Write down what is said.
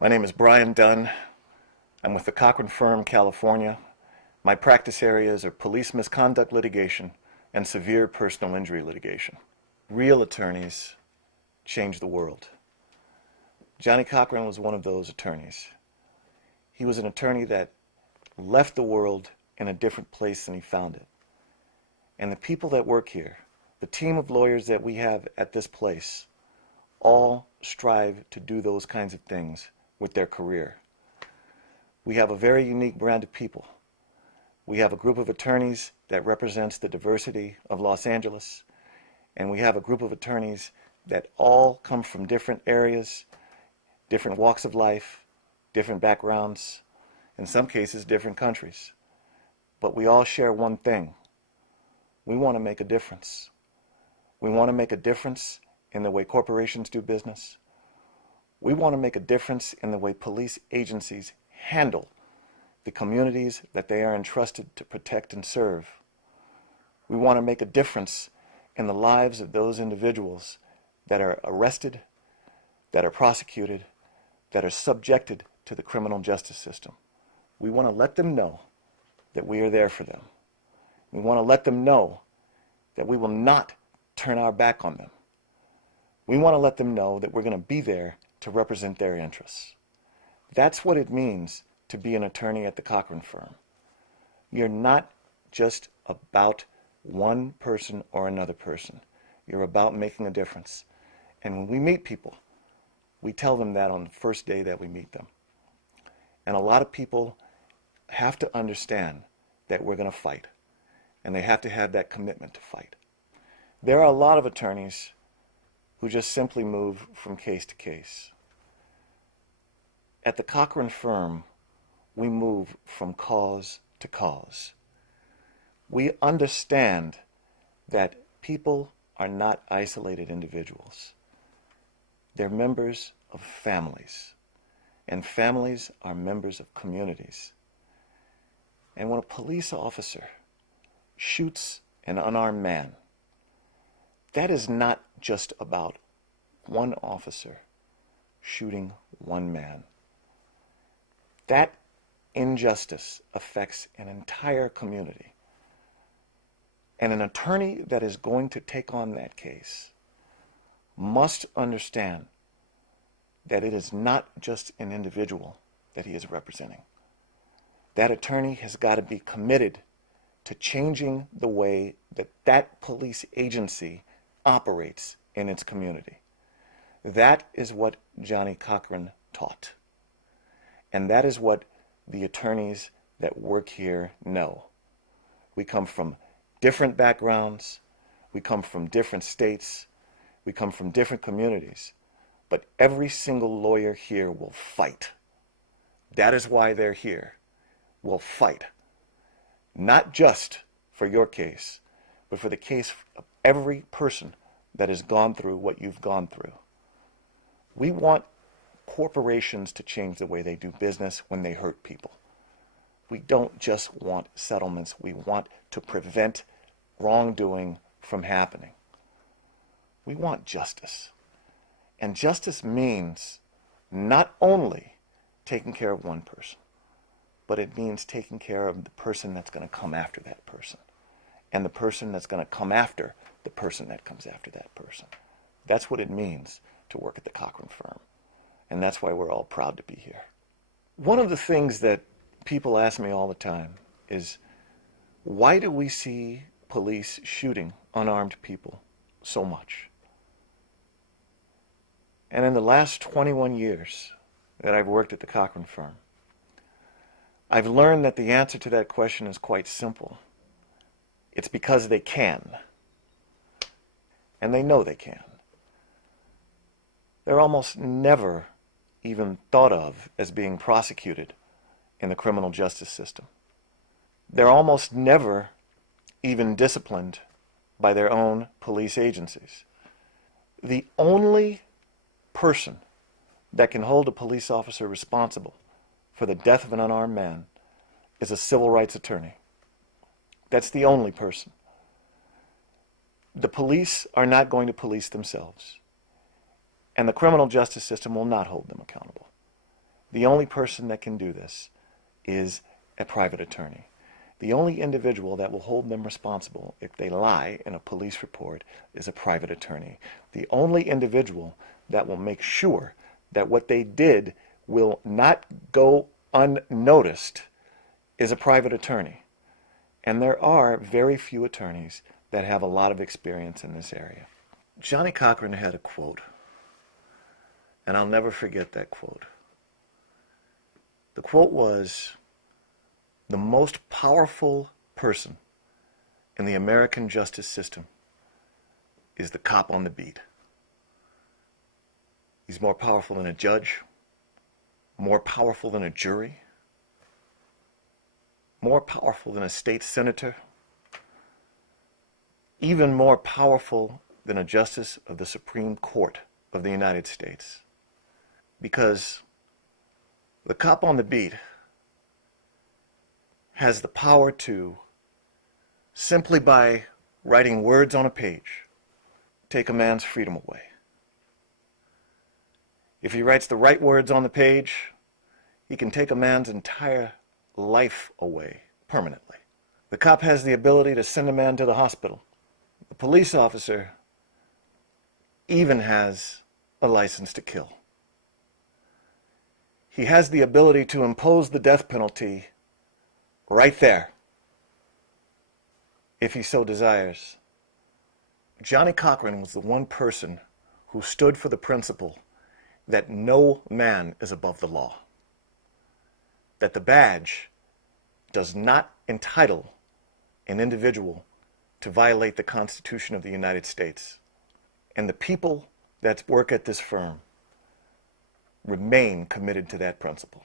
My name is Brian Dunn. I'm with the Cochran Firm, California. My practice areas are police misconduct litigation and severe personal injury litigation. Real attorneys change the world. Johnny Cochran was one of those attorneys. He was an attorney that left the world in a different place than he found it. And the people that work here, the team of lawyers that we have at this place, all strive to do those kinds of things with their career. We have a very unique brand of people. We have a group of attorneys that represents the diversity of Los Angeles, and we have a group of attorneys that all come from different areas, different walks of life, different backgrounds, in some cases different countries. But we all share one thing. We want to make a difference. We want to make a difference in the way corporations do business. We want to make a difference in the way police agencies handle the communities that they are entrusted to protect and serve. We want to make a difference in the lives of those individuals that are arrested, that are prosecuted, that are subjected to the criminal justice system. We want to let them know that we are there for them. We want to let them know that we will not turn our back on them. We want to let them know that we're going to be there to represent their interests. That's what it means to be an attorney at the Cochran Firm. You're not just about one person or another person. You're about making a difference. And when we meet people, we tell them that on the first day that we meet them. And a lot of people have to understand that we're going to fight. And they have to have that commitment to fight. There are a lot of attorneys who just simply move from case to case. At the Cochran Firm, we move from cause to cause. We understand that people are not isolated individuals. They're members of families, and families are members of communities. And when a police officer shoots an unarmed man, that is not just about one officer shooting one man. That injustice affects an entire community. And an attorney that is going to take on that case must understand that it is not just an individual that he is representing. That attorney has got to be committed to changing the way that that police agency operates in its community. That is what Johnny Cochran taught. And that is what the attorneys that work here know. We come from different backgrounds. We come from different states. We come from different communities. But every single lawyer here will fight. That is why they're here. Will fight. Not just for your case, but for the case of every person that has gone through what you've gone through. We want corporations to change the way they do business when they hurt people. We don't just want settlements. We want to prevent wrongdoing from happening. We want justice. And justice means not only taking care of one person, but it means taking care of the person that's going to come after that person, and the person that's going to come after the person that comes after that person. That's what it means to work at the Cochran Firm. And that's why we're all proud to be here. One of the things that people ask me all the time is, why do we see police shooting unarmed people so much? And in the last 21 years that I've worked at the Cochran Firm, I've learned that the answer to that question is quite simple. It's because they can. And they know they can. They're almost never even thought of as being prosecuted in the criminal justice system. They're almost never even disciplined by their own police agencies. The only person that can hold a police officer responsible for the death of an unarmed man is a civil rights attorney. That's the only person. The police are not going to police themselves, and the criminal justice system will not hold them accountable. The only person that can do this is a private attorney. The only individual that will hold them responsible if they lie in a police report is a private attorney. The only individual that will make sure that what they did will not go unnoticed is a private attorney. And there are very few attorneys that have a lot of experience in this area. Johnnie Cochran had a quote, and I'll never forget that quote. The quote was, "The most powerful person in the American justice system is the cop on the beat." He's more powerful than a judge, more powerful than a jury, more powerful than a state senator, even more powerful than a justice of the Supreme Court of the United States. Because the cop on the beat has the power to, simply by writing words on a page, take a man's freedom away. If he writes the right words on the page, he can take a man's entire life away permanently. The cop has the ability to send a man to the hospital. The police officer even has a license to kill. He has the ability to impose the death penalty right there, if he so desires. Johnnie Cochran was the one person who stood for the principle that no man is above the law, that the badge does not entitle an individual to violate the Constitution of the United States. And the people that work at this firm remain committed to that principle.